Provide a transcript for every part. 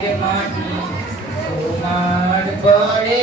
মাটি তোমার ঘরে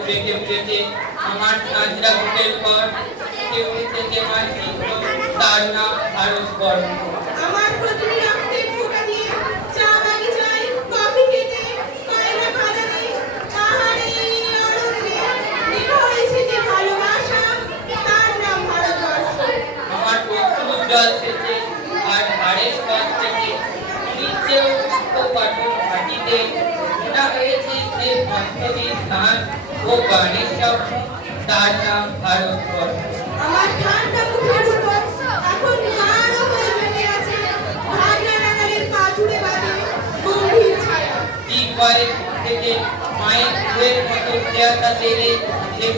প্রেতে প্রেতে আমার সাজরা বুকের পর কেউ তার নাম ভারতবর্ষ। আমার প্রতিটি যে ভালোবাসা তার ও গানের স্বপ্ন তার নাম ভারতবর্ষ। আমার ঠান্ডা মুখের উপর এখন গাঢ় জমে আছে ভাগনা নাগালের পা জুড়ে বাঁধে গম্ভীর ছায়া। দিক করে থেকে মায়ের মতো খেয়াটা তেলে লেপ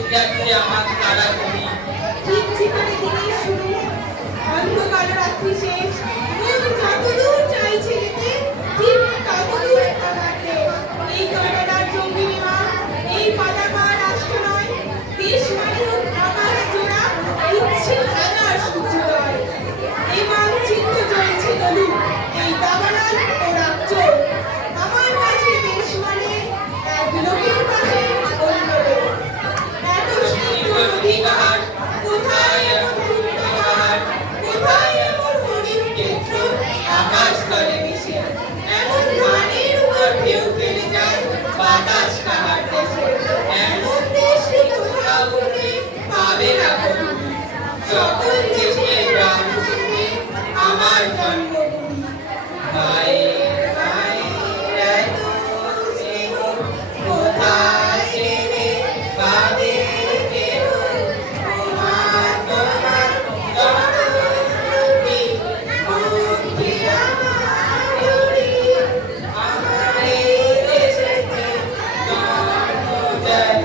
আমার সারা জমি ঠিক ঠিকানে দিনের শুরু অন্ধকার রাত্রি শেষ 문제